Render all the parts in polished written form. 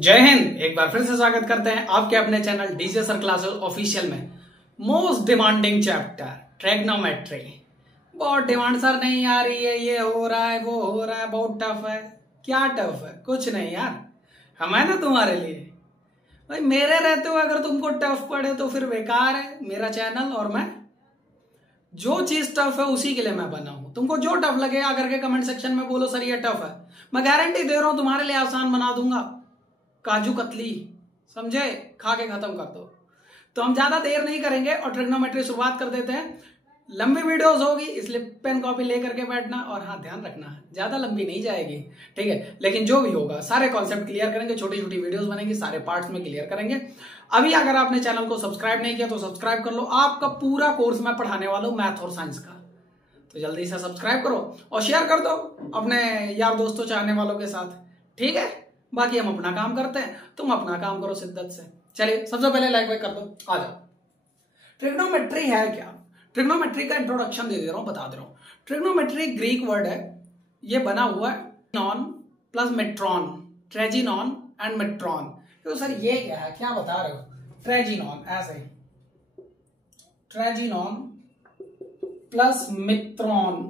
जय हिंद। एक बार फिर से स्वागत करते हैं आपके अपने channel DJ sir classes official में। Most demanding chapter trigonometry. बहुत डिमांड सर नहीं आ रही है, ये हो रहा है वो हो रहा है, बहुत टफ है। क्या टफ है? कुछ नहीं यार, हम है ना तुम्हारे लिए। भाई मेरे रहते हुए अगर तुमको टफ पड़े तो फिर बेकार है मेरा चैनल। और मैं जो चीज टफ है उसी के लिए मैं बना हूं। तुमको जो टफ लगे आकर के कमेंट सेक्शन में बोलो सर ये टफ है, मैं गारंटी दे रहा हूं तुम्हारे लिए आसान बना दूंगा। काजू कतली समझे, खा के खत्म कर दो। तो हम ज्यादा देर नहीं करेंगे और ट्रिग्नोमेट्री शुरुआत कर देते हैं। लंबी वीडियोस होगी इसलिए पेन कॉपी लेकर के बैठना, और हाँ ध्यान रखना ज्यादा लंबी नहीं जाएगी, ठीक है। लेकिन जो भी होगा सारे कॉन्सेप्ट क्लियर करेंगे, छोटी छोटी वीडियोस बनेंगी, सारे पार्ट्स में क्लियर करेंगे। अभी अगर आपने चैनल को सब्सक्राइब नहीं किया तो सब्सक्राइब कर लो। आपका पूरा कोर्स मैं पढ़ाने वाला हूं मैथ और साइंस का, तो जल्दी से सब्सक्राइब करो और शेयर कर दो अपने यार दोस्तों चाहने वालों के साथ, ठीक है। बाकी हम अपना काम करते हैं, तुम अपना काम करो शिद्दत से। चलिए सबसे पहले लाइक वाइक कर दो, आ जाओ। ट्रिग्नोमेट्री है क्या? ट्रिग्नोमेट्री का इंट्रोडक्शन दे रहा हूं, बता दे रहा हूं। ट्रिग्नोमेट्री ग्रीक वर्ड है, ये बना हुआ है नॉन प्लस मेट्रॉन, ट्रेजिनॉन एंड मेट्रॉन। तो सर ये क्या है, क्या बता रहे हो? ट्रेजिनॉन, ऐसे ट्रेजिनॉन प्लस मित्रोन।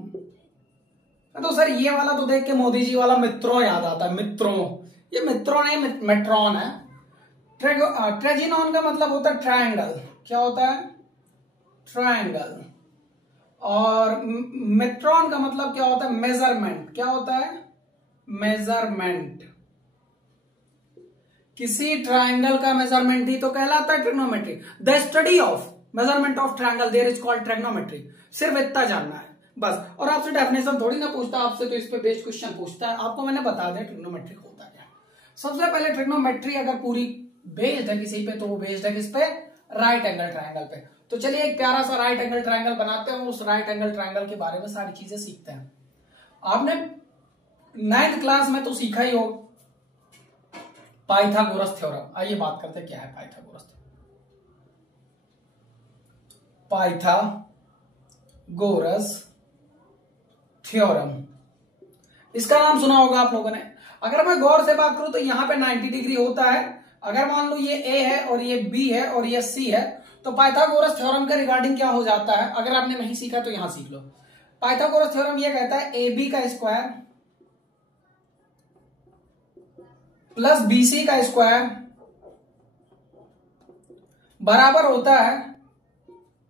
तो सर ये वाला तो देख के मोदी जी वाला मित्रों याद आता है, मित्रों। ये मित्रों नहीं मेट्रॉन है। ट्रेजिनॉन का मतलब होता है ट्रायंगल। क्या होता है? ट्रायंगल। और मेट्रॉन का मतलब क्या होता है? मेजरमेंट। क्या होता है? मेजरमेंट। किसी ट्रायंगल का मेजरमेंट ही तो कहलाता है trigonometry. The study of measurement of triangle there is called trigonometry. सिर्फ इतना जानना है बस। और आपसे डेफिनेशन थोड़ी ना पूछता, आपसे तो इस पे बेस्ड क्वेश्चन पूछता है। आपको मैंने बता दिया ट्रिग्नोमेट्री होता क्या। सबसे पहले ट्रिग्नोमेट्री अगर पूरी बेस्ड है किसी पे तो वो बेस्ड है किस पे? राइट एंगल ट्रायंगल पे। तो चलिए एक प्यारा सा राइट एंगल ट्रायंगल बनाते हैं, उस राइट एंगल ट्रायंगल के बारे में सारी चीजें सीखते हैं। आपने 9th क्लास में तो सीखा ही हो पाइथागोरस थ्योरम। आइए बात करते हैं क्या है पाइथागोरस थ्योरम। पाइथागोरस थ्योरम, इसका नाम सुना होगा आप लोगों ने। अगर मैं गौर से बात करूं तो यहां पे 90 डिग्री होता है। अगर मान लो ये ए है और ये बी है और ये सी है, तो पाइथागोरस थ्योरम के रिगार्डिंग क्या हो जाता है? अगर आपने नहीं सीखा तो यहां सीख लो। पाइथागोरस थ्योरम ये कहता है ए बी का स्क्वायर प्लस बी सी का स्क्वायर बराबर होता है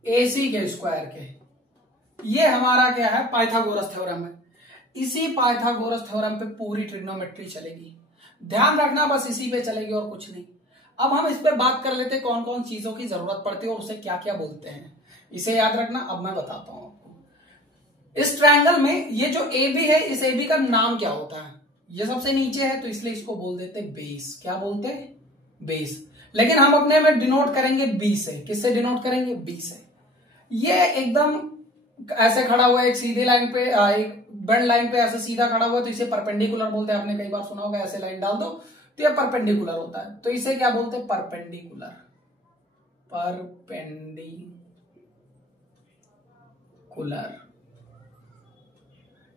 ए सी के स्क्वायर के। ये हमारा क्या है? पाइथागोरस थ्योरम है। इसी पाइथागोरस थ्योरम पे पूरी ट्रिग्नोमेट्री चलेगी। ध्यान रखना बस इसी पे चलेगी और कुछ नहीं। अब हम इस पे बात कर लेते हैं कौन कौन चीजों की जरूरत पड़ती है और उसे क्या क्या बोलते हैं। इसे याद रखना। अब मैं बताता हूं आपको। इस ट्रायंगल में ये जो ए बी है, इस ए बी का नाम क्या होता है? ये सबसे नीचे है तो इसलिए इसको बोल देते बेस। क्या बोलते हैं? बेस। लेकिन हम अपने में डिनोट करेंगे बी से। किससे डिनोट करेंगे? बी से। ये एकदम ऐसे खड़ा हुआ है एक सीधी लाइन पे, एक बेंड लाइन पे ऐसे सीधा खड़ा हुआ है, तो इसे परपेंडिकुलर बोलते हैं। आपने कई बार सुना होगा ऐसे लाइन डाल दो तो ये परपेंडिकुलर होता है, तो इसे क्या बोलते हैं? परपेंडिकुलर। परपेंडिकुलर,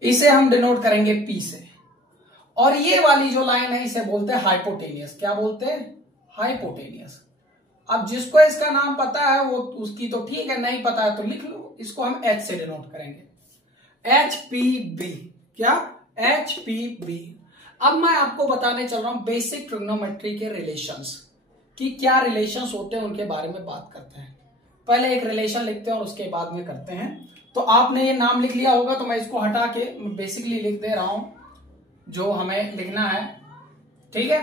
इसे हम डिनोट करेंगे पी से। और ये वाली जो लाइन है इसे बोलते हैं हाइपोटेनियस। क्या बोलते हैं? हाइपोटेनियस। अब जिसको इसका नाम पता है वो उसकी तो ठीक है, नहीं पता है तो लिख लो। इसको हम एच से डिनोट करेंगे, एच पी बी। क्या? H P B. अब मैं आपको बताने चल रहा हूं बेसिक ट्रिग्नोमेट्री के रिलेशंस, कि क्या रिलेशंस होते हैं उनके बारे में बात करते हैं। पहले एक रिलेशन लिखते हैं और उसके बाद में करते हैं। तो आपने ये नाम लिख लिया होगा तो मैं इसको हटा के बेसिकली लिख दे रहा हूं जो हमें लिखना है, ठीक है।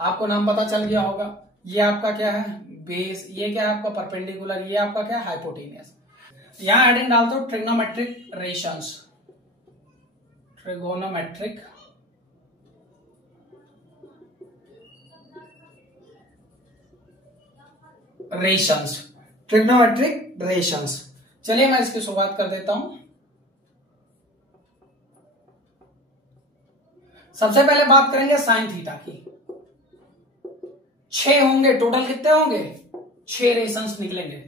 आपको नाम पता चल गया होगा। ये आपका क्या है? बेस। ये क्या है आपका? परपेंडिकुलर। ये आपका क्या है? हाइपोटेनियस। यहां हेडिंग डाल दो trigonometric relations. Trigonometric relations, trigonometric relations. चलिए मैं इसकी शुरुआत कर देता हूं। सबसे पहले बात करेंगे साइन थीटा की। 6 होंगे टोटल। कितने होंगे? 6 रिलेशंस निकलेंगे।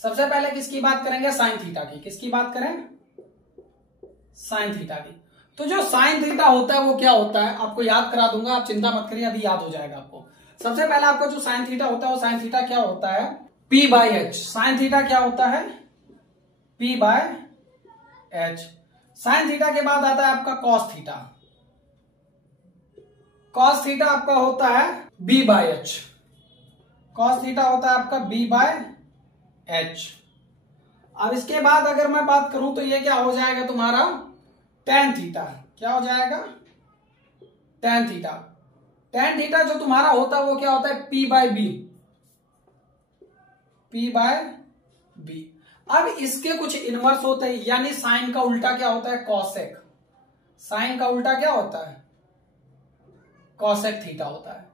सबसे पहले किसकी बात करेंगे? साइन थीटा की। किसकी बात करें? साइन थीटा की। तो जो साइन थीटा होता है वो क्या होता है, आपको याद करा दूंगा, आप चिंता मत करिए, अभी याद हो जाएगा आपको। सबसे पहले आपको जो साइन थीटा होता है वो साइन थीटा क्या होता है, P by H. Sine theta क्या होता है, P by H. Sine theta के बाद आता है आपका कॉस थीटा। कॉस थीटा आपका होता है B by H. Cos theta होता है आपका B बाय एच। अब इसके बाद अगर मैं बात करूं तो ये क्या हो जाएगा तुम्हारा टेन थीटा। क्या हो जाएगा, टेन थीटा। टेन थीटा जो तुम्हारा होता है वो क्या होता है, P by B. P by B. अब इसके कुछ इनवर्स होते हैं, यानी साइन का उल्टा क्या होता है, कॉसेक। साइन का उल्टा क्या होता है, कॉसेक थीटा होता है।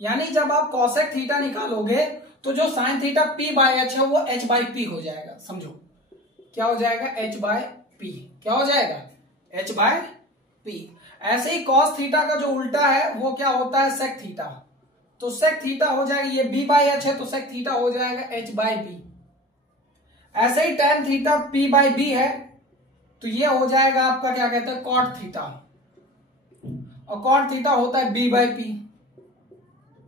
यानी जब आप कॉसेक थीटा निकालोगे तो जो sine theta P by H है वो H बाय P हो जाएगा। समझो क्या हो जाएगा, H बाय P। क्या हो जाएगा, H बाय P। ऐसे ही कॉस थीटा का जो उल्टा है वो क्या होता है, सेक थीटा। तो सेक थीटा हो जाएगा, ये B बाय एच है तो सेक थीटा हो जाएगा H बाय B। ऐसे ही tan theta P by B है तो ये हो जाएगा आपका क्या कहते हैं, कॉट थीटा। और कॉट थीटा होता है B by P।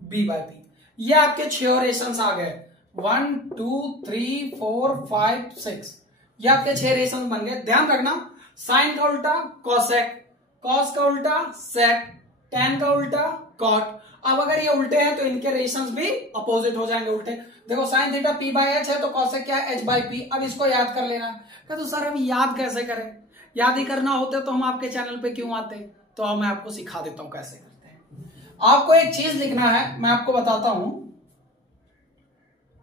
B by P। ये आपके 6 रेशंस आ गए, 1 2 3 4 5 6। ये आपके 6 रेशंस बन गए। ध्यान रखना, साइन का उल्टा कॉसेक, कॉस का उल्टा सेक, टेन का उल्टा कॉट। अब अगर ये उल्टे हैं तो इनके रेशंस भी अपोजिट हो जाएंगे, उल्टे। देखो sine theta P by H है तो कॉसेक क्या है, H बाय P। अब इसको याद कर लेना। तो सर हम याद कैसे करें, याद ही करना होता तो हम आपके चैनल पे क्यों आते। तो अब मैं आपको सिखा देता हूं कैसे करते हैं। आपको एक चीज लिखना है, मैं आपको बताता हूं।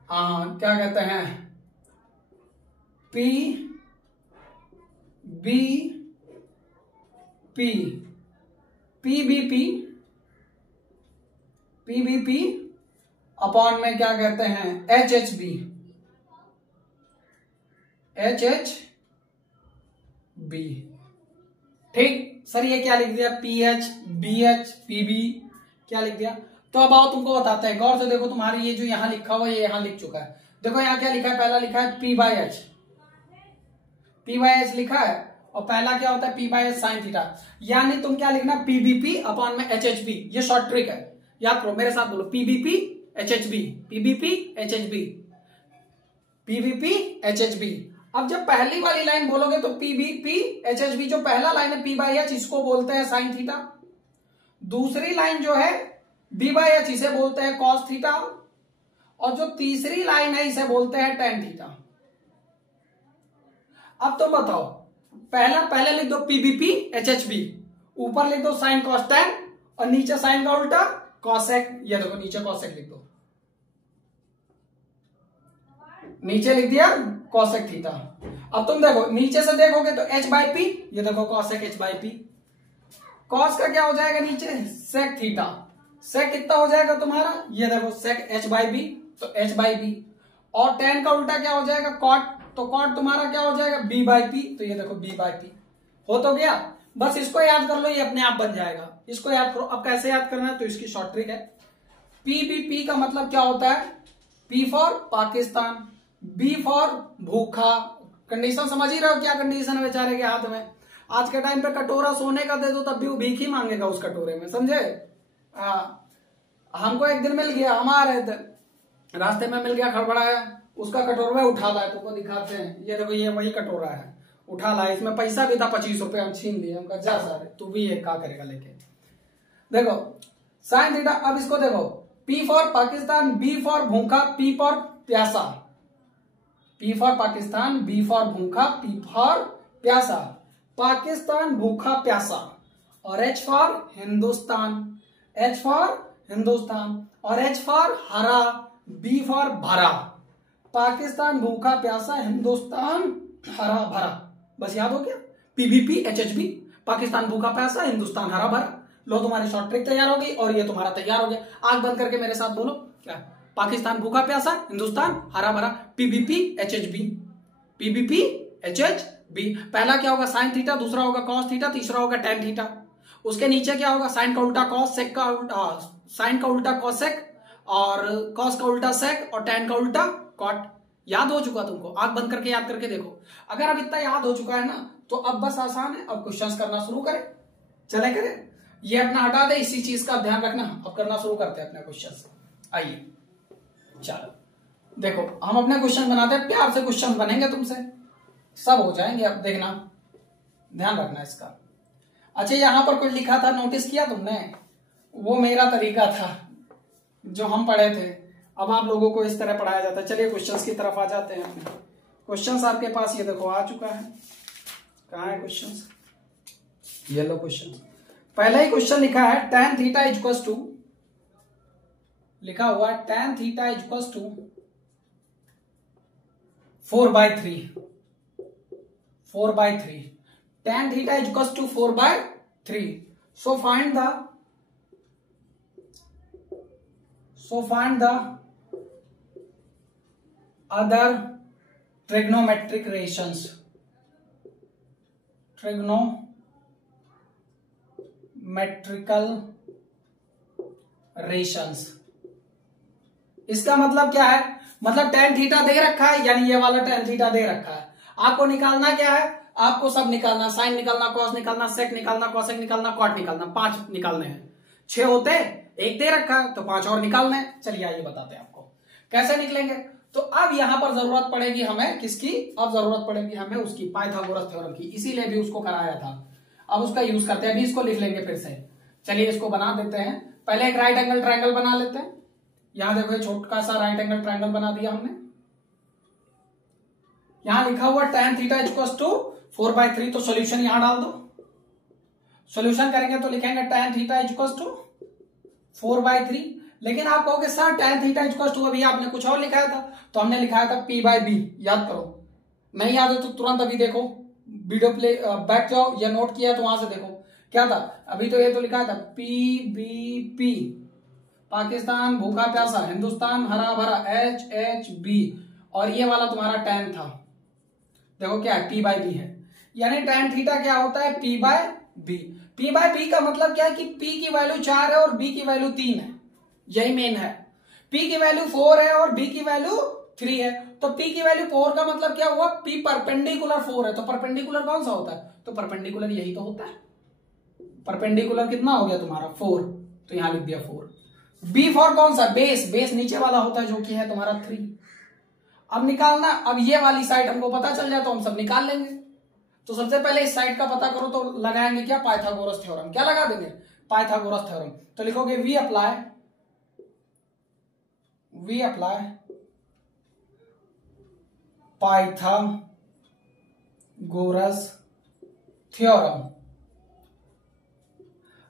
हाँ क्या कहते हैं, P B P, PBP, PBP upon में क्या कहते हैं, HHB, HHB। ठीक सर, ये क्या लिख दिया, PH BH PB क्या लिख दिया। तो अब आओ तुमको बताते हैं, गौर से देखो। तुम्हारी ये जो यहां लिखा हुआ ये यहां लिख चुका है। देखो यहां क्या लिखा है, पहला लिखा है P by H. P by H लिखा है और पहला क्या होता है, P by h sine theta. यानी तुम क्या लिखना, PBP अपॉन में HHB। ये शॉर्ट ट्रिक है, याद करो, मेरे साथ बोलो, PBP HHB, PBP HHB, PBP HHB। अब जब पहली वाली लाइन बोलोगे तो PBP HHB, जो पहला लाइन है P बाय एच इसको बोलते हैं साइन थीटा। दूसरी लाइन जो है B बाय एच इसे बोलते हैं कॉस थीटा। और जो तीसरी लाइन है इसे बोलते हैं टेन थीटा। अब तुम बताओ, पहले लिख दो PBP HHB, ऊपर लिख दो साइन कॉस टेन और नीचे साइन का उल्टा कॉसेक। ये देखो नीचे कॉसेक लिख दो, नीचे लिख दिया कॉसेक थीटा। अब तुम देखो नीचे से देखोगे तो H बाय P, ये देखो cosec H by P। Cos का क्या हो जाएगा नीचे, सेक थीटा। सेक कितना हो जाएगा तुम्हारा, ये देखो सेक H बाय B, तो H बाय B। और टेन का उल्टा क्या हो जाएगा, कॉट। तो कॉट तुम्हारा क्या हो जाएगा, B बाय P, तो ये देखो B बाय P। हो तो गया, बस इसको याद कर लो, ये अपने आप बन जाएगा। इसको याद करो। अब कैसे याद करना है, तो इसकी शॉर्ट ट्रिक है। PBP का मतलब क्या होता है, P for Pakistan, B for भूखा। कंडीशन समझ ही रहे हो, क्या कंडीशन है बेचारे के हाथ में। आज के टाइम पे कटोरा सोने का दे दो तब भी वो भीख ही मांगेगा उस कटोरे में, समझे। हमको एक दिन मिल गया, हम आ रहे थे, रास्ते में मिल गया, खड़बड़ाया, उसका कटोरा उठा लाया। तुमको दिखाते हैं, ये देखो ये वही कटोरा है, उठा लाया। इसमें पैसा भी था 25 रुपए, हम छीन लिए। हमका जा सारे, तू भी ये क्या करेगा लेके। देखो साइन थीटा। अब इसको देखो, P for Pakistan, B for भूखा, P फॉर प्यासा। P for Pakistan, B for भूखा, P फॉर प्यासा। पाकिस्तान भूखा प्यासा। और H for Hindustan, H for Hindustan. और H फॉर हरा, B फॉर भरा। पाकिस्तान भूखा प्यासा, हिंदुस्तान हरा भरा। बस याद हो गया, PBP HHB, पाकिस्तान भूखा प्यासा, हिंदुस्तान हरा भरा। लो तुम्हारी शॉर्ट ट्रिक तैयार हो गई और ये तुम्हारा तैयार हो गया। आंख बंद करके मेरे साथ बोलो, क्या, पाकिस्तान भूखा प्यासा, हिंदुस्तान हरा भरा, PBP HHB, PBP HHB। पहला क्या होगा, साइन थीटा, दूसरा होगा कॉस थीटा, तीसरा होगा टेन थीटा। उसके नीचे क्या होगा, साइन का उल्टा कॉस, सेक का उल्टा साइन का उल्टा कॉसेक, और कॉस का उल्टा सेक, और टेन का उल्टा कॉट। याद हो चुका तुमको, आंख बंद करके याद करके देखो। अगर अब इतना याद हो चुका है ना, तो अब बस आसान है, अब क्वेश्चंस करना शुरू करें। चले करें, ये अपना हटा दे, इसी चीज का ध्यान रखना। अब करना शुरू करते हैं अपने क्वेश्चन। आइए चलो देखो, हम अपने क्वेश्चन बनाते हैं, प्यार से क्वेश्चन बनेंगे तुमसे, सब हो जाएंगे। अब देखना, ध्यान रखना इसका। अच्छा यहां पर कुछ लिखा था, नोटिस किया तुमने? वो मेरा तरीका था जो हम पढ़े थे, अब आप लोगों को इस तरह पढ़ाया जाता है। चलिए क्वेश्चंस की तरफ आ जाते हैं अपने। क्वेश्चंस आपके पास ये देखो आ चुका है। कहाँ है क्वेश्चंस? ये लो क्वेश्चन। पहला ही क्वेश्चन लिखा है tan थीटा इक्वल्स टू, लिखा हुआ है tan theta equals to 4/3। 4/3 tan theta is equals to 4/3. So find the other trigonometric ratios. Trigonometrical ratios. इसका मतलब क्या है? मतलब tan थीटा दे रखा है, यानी ये वाला tan थीटा दे रखा है। आपको निकालना क्या है? आपको सब निकालना, साइन निकालना, कॉस निकालना, सेक निकालना, कॉसेक निकालना, कॉट निकालना। 5 निकालने हैं, 6 होते, एक दे रखा है तो 5 और निकालने हैं। चलिए आइए बताते हैं आपको कैसे निकलेंगे। तो अब यहां पर जरूरत पड़ेगी हमें किसकी? अब जरूरत पड़ेगी हमें उसकी, पाइथागोरस थ्योरम की। इसीलिए भी उसको कराया था, अब उसका यूज करते हैं। अभी इसको लिख लेंगे फिर से। चलिए इसको बना देते हैं। पहले एक राइट एंगल ट्रायंगल बना लेते हैं। यहां देखो छोटा सा राइट एंगल ट्रायंगल बना दिया हमने। यहां लिखा हुआ tan थीटा इक्वल्स टू 4/3, तो सॉल्यूशन यहां डाल दो। सॉल्यूशन करेंगे तो लिखेंगे tan थीटा इक्वल्स टू 4/3। लेकिन आप कहोगे sir tan theta equals to अभी आपने कुछ और लिखाया था, तो हमने लिखाया था p/b। याद करो, नहीं याद है तो तुरंत अभी देखो, वीडियो प्ले बैक जाओ, या नोट किया तो वहां से देखो क्या था। अभी तो ये तो लिखा था PBP, पाकिस्तान भूखा प्यासा, हिंदुस्तान हरा भरा, HHB, और ये वाला तुम्हारा tan था। देखो क्या है, p/b है। यानी tan थीटा क्या होता है? p/b। p/b का मतलब क्या है कि p की वैल्यू 4 है और b की वैल्यू 3 है, यही मेन है। p की वैल्यू 4 है और b की वैल्यू 3 है, तो p की वैल्यू 4 का मतलब क्या हुआ? p परपेंडिकुलर 4 है, तो परपेंडिकुलर कौन सा होता है? तो परपेंडिकुलर यही तो होता है। परपेंडिकुलर कितना हो गया तुम्हारा? 4, तो यहां लिख दिया 4। b फॉर कौन सा? बेस। बेस नीचे वाला होता है जो कि है तुम्हारा 3। अब निकालना, अब ये वाली साइड हमको पता चल जाए तो हम सब निकाल लेंगे। तो सबसे पहले इस साइड का पता करो, तो लगाएंगे क्या? Pythagoras theorem. क्या लगा देंगे? Pythagoras theorem. तो लिखोगे वी अप्लाई पाइथागोरस थ्योरम।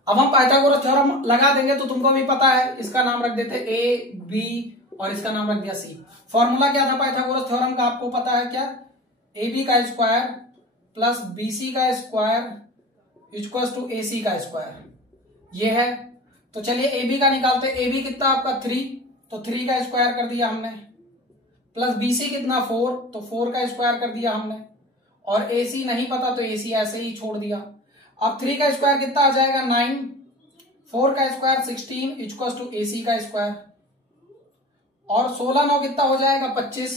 अब हम पाइथागोरस थ्योरम लगा देंगे तो तुमको भी पता है, इसका नाम रख देते ए बी और इसका नाम रख दिया सी। फॉर्मूला क्या था पाइथागोरस थ्योरम का? आपको पता है क्या? ए बी का स्क्वायर प्लस बी सी का स्क्वायर इक्वल्स टू ए सी का स्क्वायर, ये है। तो चलिए ए बी का निकालते। ए बी कितना आपका? 3, तो 3 का स्क्वायर कर दिया हमने, प्लस बी सी कितना? 4, तो 4 का स्क्वायर कर दिया हमने, और ए सी नहीं पता तो ए सी ऐसे ही छोड़ दिया। अब 3 का स्क्वायर कितना आ जाएगा? 9, 4 का स्क्वायर 16 इक्वल्स टू ए सी का स्क्वायर, और 16 9 कितना हो जाएगा? 25,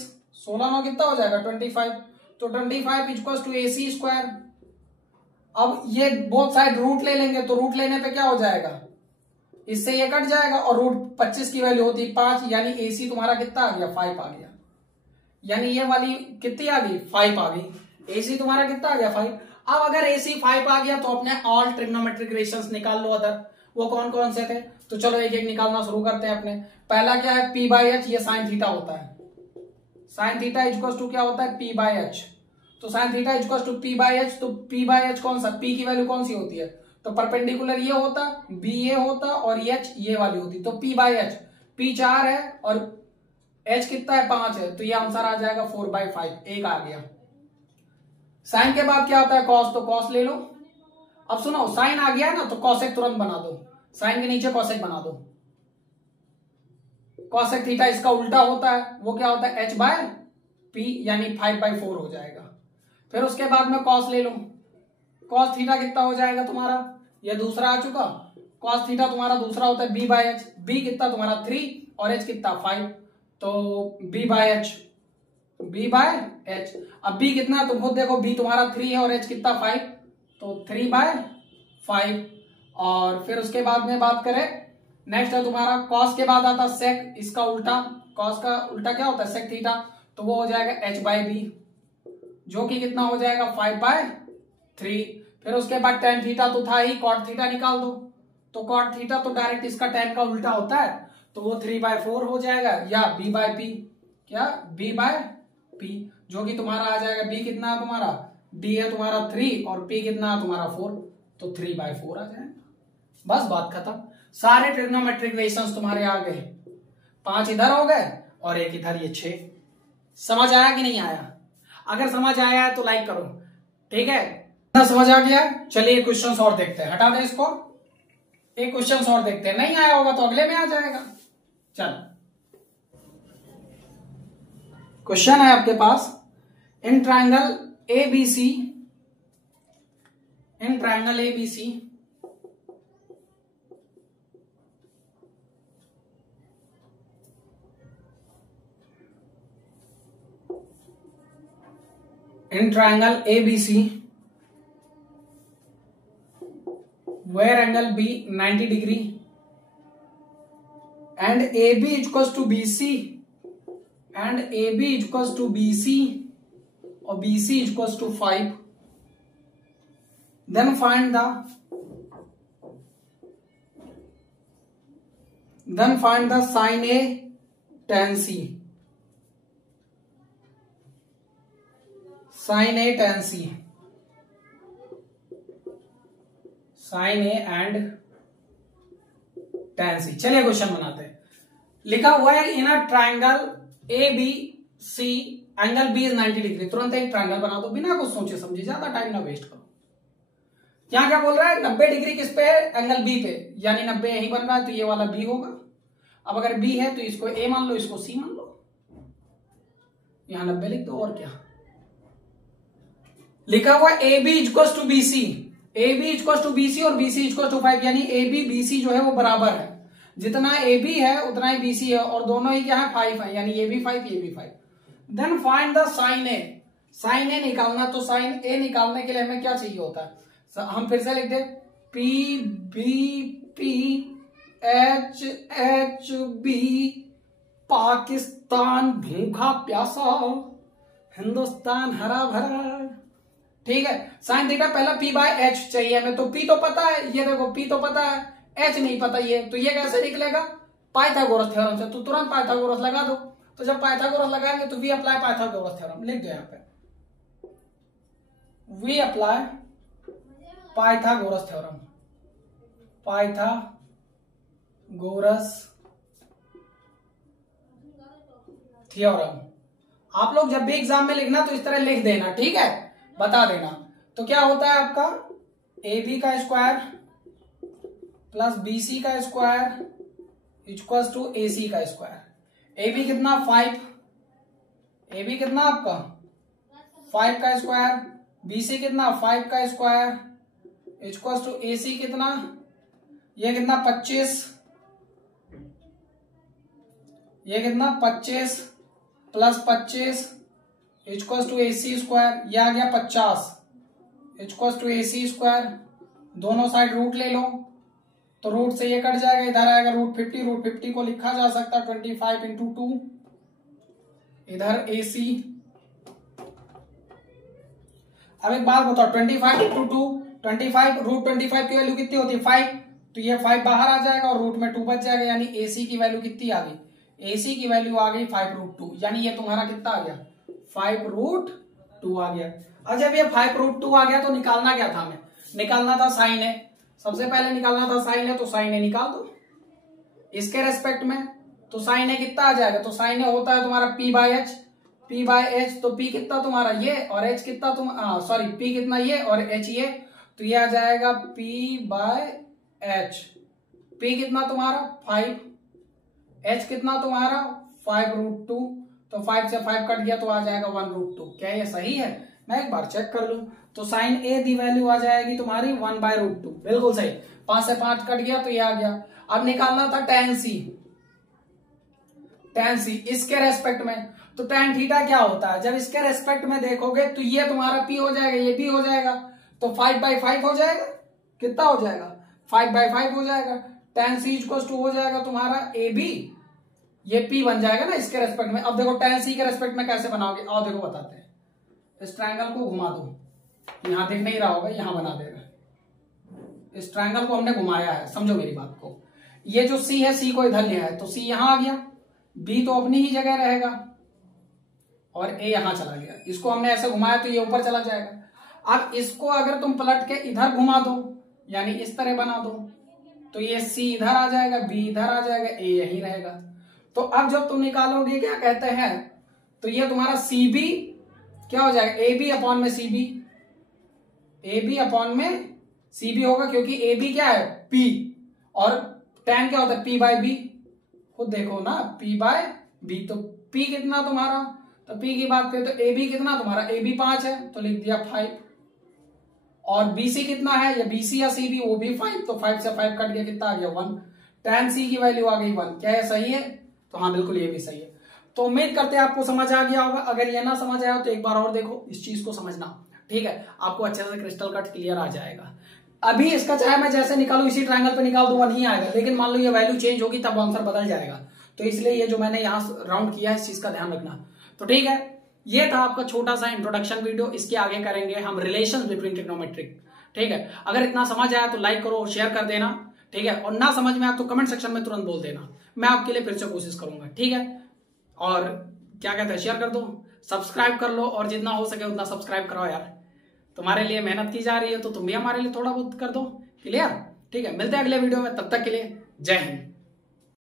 16 9 कितना हो जाएगा? 25, तो 25 equals to A C square. अब ये बोथ साइड रूट ले लेंगे, तो रूट लेने पे क्या हो जाएगा? इससे ये कट जाएगा, और रूट 25 की वैल्यू होती है 5, यानी ए सी तुम्हारा कितना आ गया? 5 आ गया। यानी ये वाली कितनी आ गई? 5 आ गई। ए सी तुम्हारा कितना आ गया? 5। अब अगर ए सी 5 आ गया तो अपने ऑल ट्रिग्नोमेट्रिक रेशियोज निकाल लो अदर। वो कौन कौन से थे? तो चलो एक एक निकालना शुरू करते हैं अपने। पहला क्या है? p/h, ये साइन थीटा होता है। साइन थीटा इक्वल्स टू क्या होता है? p/h। तो sine theta equals to p/h, तो p/h कौन सा? p की वैल्यू कौन सी होती है? तो परपेंडिकुलर ये होता, b ये होता, और h ये वाली होती। तो p/h, p 4 है और h कितना है? 5 है, तो ये आंसर आ जाएगा 4/5, एक आ गया। साइन के बाद क्या होता है? कॉस, तो कॉस ले लो। अब सुनो, साइन आ गया ना तो कॉसेक तुरंत बना दो, साइन के नीचे कॉसेक बना दो। कॉसेक थीटा इसका उल्टा होता है, वो क्या होता है? h/p, यानी 5/4 हो जाएगा। फिर उसके बाद में कॉस ले लो। कॉस थीटा कितना हो जाएगा तुम्हारा? ये दूसरा आ चुका। कॉस थीटा तुम्हारा दूसरा होता है b/h, b कितना तुम्हारा? 3, और h कितना? 5, तो b/h। अब b कितना? तुम खुद देखो, b तुम्हारा 3 है और h कितना? 5, तो 3/5 5। और फिर उसके बाद में बात करें, नेक्स्ट है तुम्हारा कॉस के बाद आता सेक, इसका उल्टा, कॉस का उल्टा क्या होता है सेक थीटा, तो वो हो जाएगा h/b, जो कि कितना हो जाएगा 5/3। फिर उसके बाद tan थीटा तो था ही, cot थीटा निकाल दो, तो cot थीटा तो डायरेक्ट इसका tan का उल्टा होता है, तो वो 3/4 हो जाएगा, या b/p, क्या b/p, जो कि तुम्हारा आ जाएगा, b कितना है तुम्हारा, d है तुम्हारा 3 और p कितना है तुम्हारा 4, तो 3/4 आ जाएगा। बस बात खत्म, सारे ट्रिग्नोमेट्रिक इक्वेशंस तुम्हारे आ गए, 5 इधर हो गए और एक इधर, ये 6। समझ आया कि नहीं आया? अगर समझ आया है तो लाइक करो, ठीक है? समझ आ गया? चलिए क्वेश्चन और देखते हैं, हटा दें इसको, एक क्वेश्चन और देखते हैं, नहीं आया होगा तो अगले में आ जाएगा। चल, क्वेश्चन है आपके पास, in triangle ABC, in triangle ABC in triangle ABC where angle B 90 degree and AB is equals to BC and AB is equals to BC or BC is equals to 5, then find the sin A tan C, sin A tan C, sin A and tan C। चलिए question बनाते हैं, लिखा हुआ है in a triangle A B C angle B is 90 degree. तुरंत एक triangle बना दो बिना कुछ सोचे समझे, ज्यादा टाइम ना वेस्ट करो। यहां क्या बोल रहा है, 90 डिग्री किस पे है, एंगल बी पे, यानी 90 यही बन रहा है, तो ये वाला बी होगा। अब अगर बी है तो इसको ए मान लो, इसको सी मान लो, यहां 90 लिख दो, और क्या लिखा हुआ A B equals to B C, A B equals to B C और बी सी इक्वल्स टू 5, यानी ए बी बी सी जो है वो बराबर है, जितना ए बी है उतना ही बी सी है, और दोनों ही क्या है 5 है, यानी ये भी 5 ये भी 5। Then find the sine A, sine A निकालना, तो साइन ए निकालने के लिए हमें क्या चाहिए होता है, हम फिर से लिख दे, P B P H H B, Pakistan भूखा प्यासा, हिंदुस्तान हरा भरा, ठीक है। साइन थीटा पहला पी बाय एच चाहिए हमें, तो पी तो पता है, ये देखो पी तो पता है, एच नहीं पता, ये तो ये कैसे निकलेगा, पाइथागोरस थ्योरम से, तो तुरंत पाइथागोरस लगा दो। तो जब पाइथागोरस लगाएंगे तो वी अप्लाई पाइथागोरस थ्योरम, लिख दो यहाँ पे, we apply Pythagoras theorem, Pythagoras theorem. आप लोग जब भी एग्जाम में लिखना तो इस तरह लिख देना, ठीक है, बता देना। तो क्या होता है आपका, ए बी का स्क्वायर प्लस बी सी का स्क्वायर इक्वल्स टू ए सी का स्क्वायर। ए बी कितना 5, ए बी कितना आपका 5 का स्क्वायर, बी सी कितना 5 का square equals to A C कितना, ये कितना 25, ये कितना 25 plus 25 equals to A C square, ये आ गया 50 equals to A C square. दोनों साइड रूट ले लो, तो रूट से ये कट जाएगा, इधर आएगा रूट 50, रूट 50 को लिखा जा सकता है 25 इंटू 2, इधर ए सी। अब एक बात बताओ, 25 इंटू 2, 25, रूट 25 की वैल्यू कितनी होती है 5, तो ये 5 बाहर आ जाएगा और रूट में 2 बच जाएगा, यानी ए सी की वैल्यू कितनी आ गई, ए सी की वैल्यू आ गई 5√2, यानी ये तुम्हारा कितना आ गया 5√2 आ गया। अब जब ये 5√2 आ गया तो निकालना क्या था हमें, निकालना था साइन है, सबसे पहले निकालना था साइन है, तो साइन है निकाल दो इसके रेस्पेक्ट में, तो साइन है कितना आ जाएगा, तो साइन है होता है तुम्हारा p by H, p by H, तो p कितना तुम्हारा ये और h कितना तुम सॉरी p कितना ये और h ये, तो ये आ जाएगा p बाय एच, p कितना तुम्हारा 5, h कितना तुम्हारा 5√2, तो 5 से 5 कट गया तो आ जाएगा 1√2। क्या ये सही है, मैं एक बार चेक कर लूं, तो साइन ए दी वैल्यू आ जाएगी तुम्हारी 1/√2, बिल्कुल सही, 5 से 5 कट गया तो ये आ गया। अब निकालना था tan c, tan c इसके रेस्पेक्ट में, तो tan थीटा क्या होता है, जब इसके रेस्पेक्ट में देखोगे तो ये तुम्हारा p हो जाएगा, ये भी हो जाएगा, तो 5/5 हो जाएगा, कितना हो जाएगा 5/5 हो जाएगा। tan c इक्वल टू हो जाएगा तुम्हारा AB, ये P बन जाएगा ना इसके रेस्पेक्ट में। अब देखो tan c के रेस्पेक्ट में कैसे बनाओगे, आओ देखो बताते हैं। इस ट्रायंगल को घुमा दो, यहां दिख नहीं रहा होगा, यहां बना देगा। इस ट्रायंगल को हमने घुमाया है, समझो मेरी बात को। ये जो C है, C को इधर लिया है तो C यहां आ गया, B तो अपनी ही जगह रहेगा और A यहां चला गया। इसको हमने ऐसे घुमाया तो ये ऊपर चला जाएगा। अब इसको अगर तुम पलट के इधर घुमा दो, यानी इस तरह बना दो, तो ये C इधर आ जाएगा, B इधर आ जाएगा, A यहीं रहेगा। तो अब जब तुम निकालोगे क्या कहते हैं, तो ये तुम्हारा CB क्या हो जाएगा, AB अपॉन में CB, AB अपॉन में CB होगा, क्योंकि AB क्या है P और tan क्या होता है P/B। खुद देखो ना P/B, तो P कितना तुम्हारा, तो P की बात करें तो AB कितना तुम्हारा, AB 5 है तो लिख दिया 5, और BC कितना है, या BC या CB वो भी 5, तो 5 से 5 कट गया, कितना आ गया 1। tan C की वैल्यू आ गई 1। क्या है, सही है? तो हाँ बिल्कुल ये भी सही है। तो उम्मीद करते हैं आपको समझ आ गया होगा। अगर ये ना समझ आया तो एक बार और देखो, इस चीज को समझना, ठीक है, आपको अच्छे से क्रिस्टल कट क्लियर आ जाएगा। अभी इसका चाहे मैं जैसे निकालू इसी ट्रायंगल पे निकाल दूंगा, नहीं आएगा, लेकिन मान लो ये वैल्यू चेंज होगी तब आंसर बदल जाएगा। तो इसलिए ये जो मैंने यहाँ राउंड किया है इस चीज का ध्यान रखना। तो ठीक है, ये था आपका छोटा सा इंट्रोडक्शन वीडियो। इसके आगे करेंगे हम रिलेशन बिटवीन ट्रिग्नोमेट्रिक, ठीक है। अगर इतना समझ आया तो लाइक करो और शेयर कर देना, ठीक है। और ना समझ में आया तो कमेंट सेक्शन में तुरंत बोल देना, मैं आपके लिए फिर से कोशिश करूंगा, ठीक है। और क्या कहते हैं, शेयर कर दो, सब्सक्राइब कर लो, और जितना हो सके उतना सब्सक्राइब कराओ यार। तुम्हारे लिए मेहनत की जा रही है तो तुम भी हमारे लिए थोड़ा बहुत कर दो, क्लियर, ठीक है। मिलते हैं अगले वीडियो में, तब तक के लिए जय हिंद।